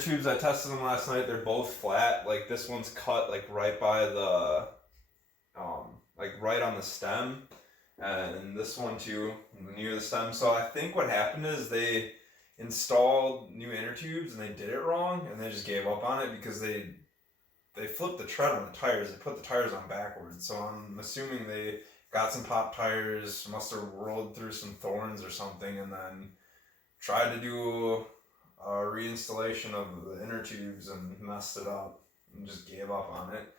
tubes, I tested them last night. They're both flat. Like this one's cut like right by the, like right on the stem, and this one too near the stem. So I think what happened is they installed new inner tubes and they did it wrong, and they just gave up on it because they flipped the tread on the tires. They put the tires on backwards. So I'm assuming they got some pop tires, must have rolled through some thorns or something, and then tried to do a reinstallation of the inner tubes and messed it up and just gave up on it.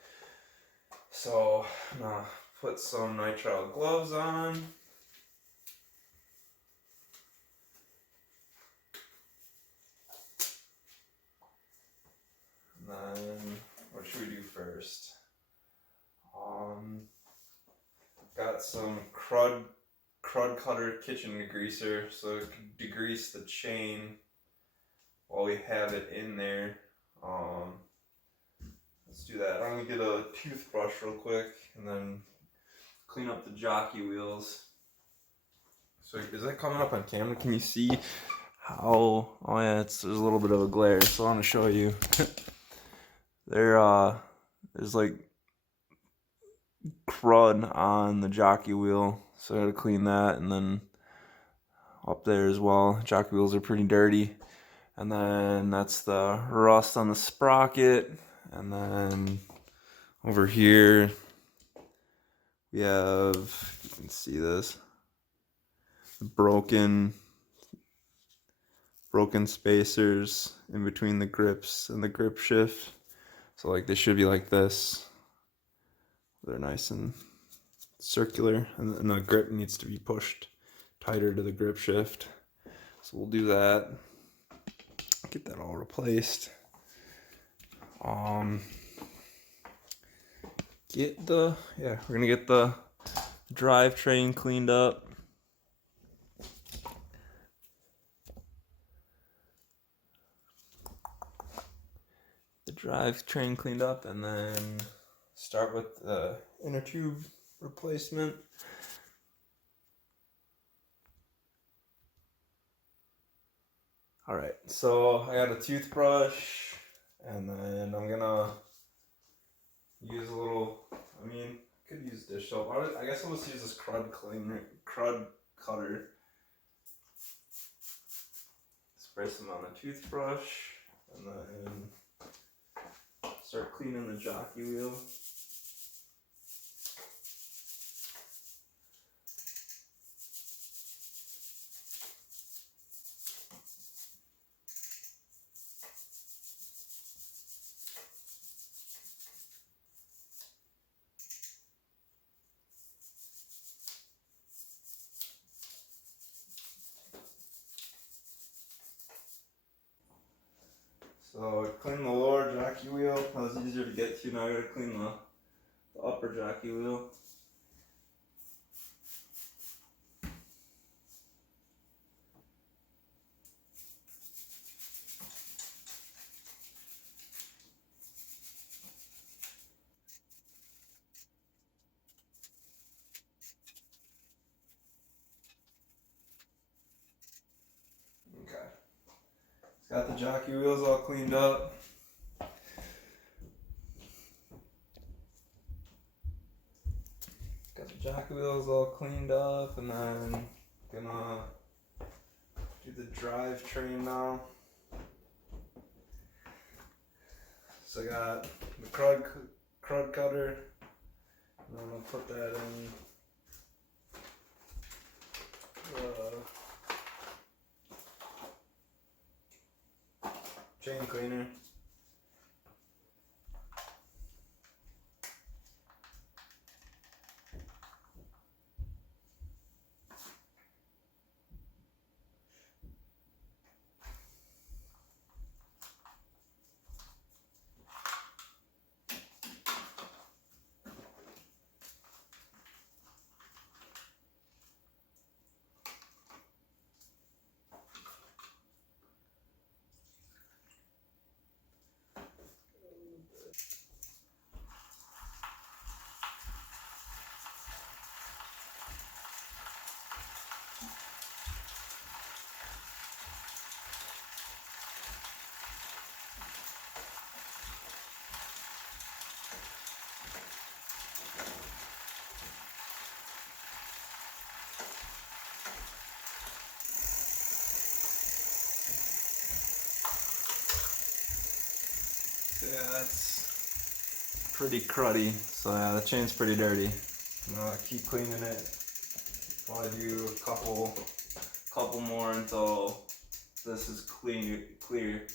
So I'm gonna put some nitrile gloves on. And then what should we do first? Got some crud cutter kitchen degreaser, so it can degrease the chain while we have it in there. Let's do that. I'm gonna get a toothbrush real quick and then clean up the jockey wheels. So is that coming up on camera? Can you see how? Oh yeah, there's a little bit of a glare, so I want to show you. There's like crud on the jockey wheel, so I gotta clean that, and then up there as well. Jockey wheels are pretty dirty, and then that's the rust on the sprocket, and then over here we have, you can see this, broken spacers in between the grips and the grip shift. So like they should be like this. They're nice and circular, and the grip needs to be pushed tighter to the grip shift. So we'll do that. Get that all replaced. We're gonna get the drivetrain cleaned up. And then start with the inner tube replacement. Alright, so I got a toothbrush, and then I'm gonna use a little, could use dish soap. I guess I'll just use this crud cutter. Spray some on a toothbrush, and then start cleaning the jockey wheel. So I cleaned the lower jockey wheel. That was easier to get to. Now I gotta clean the upper jockey wheel. Okay. Got the jockey wheels all cleaned up. And then gonna do the drivetrain now. So I got the crud cutter, and I'm gonna put that in the chain cleaner. Yeah, that's pretty cruddy. So yeah, the chain's pretty dirty. Keep cleaning it. Probably do a couple more until this is clear.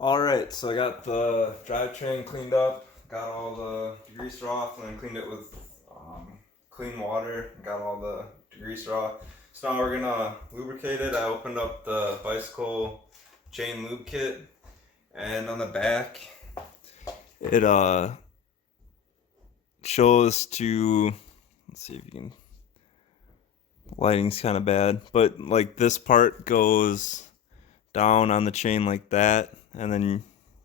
Alright, so I got the drivetrain cleaned up, got all the degreaser off, and then cleaned it with clean water, got all the degreaser off. So now we're gonna lubricate it. I opened up the bicycle chain lube kit, and on the back it shows to, let's see if you can, lighting's kind of bad, but like this part goes down on the chain like that, and then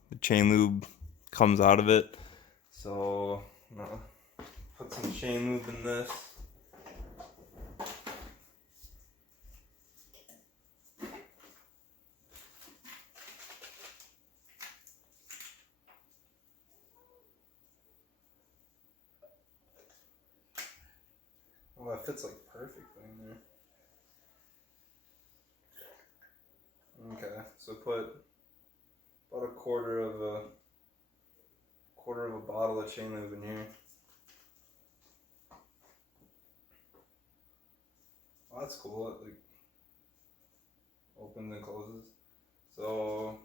the chain lube comes out of it. So I'm gonna put some chain lube in this. Oh, that fits like perfectly in there. Okay, so put about a quarter of a bottle of chain lube in here. Oh, that's cool. It like opens and closes. So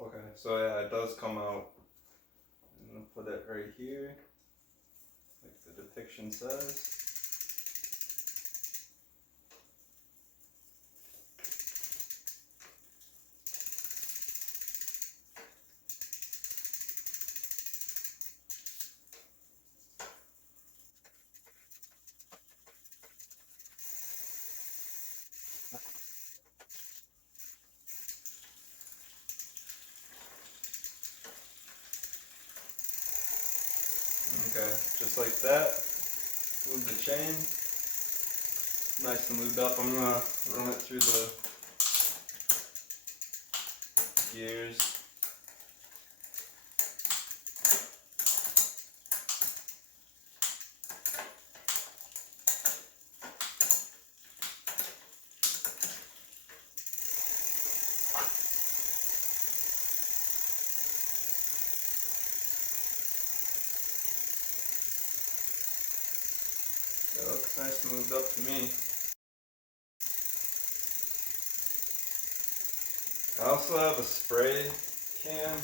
okay, so yeah, it does come out. I'm gonna put it right here, like the depiction says. Okay, just like that. Move the chain. Nice and lubed up. I'm gonna run it through the gears. That looks nice and lubed up to me. I also have a spray can.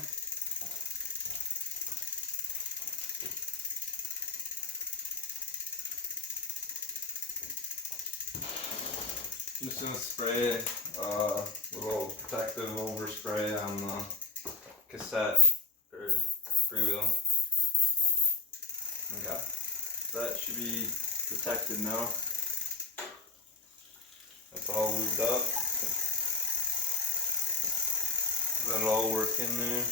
Just gonna spray a little protective overspray on the cassette or freewheel. Okay, that should be protected now. That's all lubed up. Let it all work in there.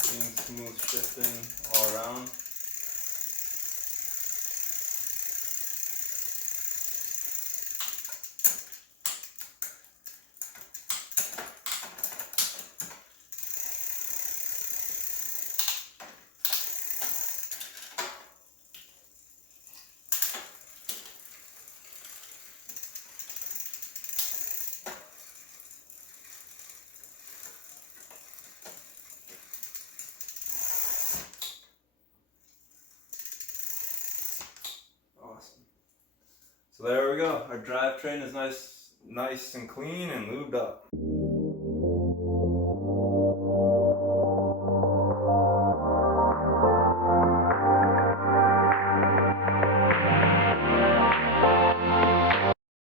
Clean, smooth shifting all around. Awesome. So there we go. Our drivetrain is nice and clean and lubed up.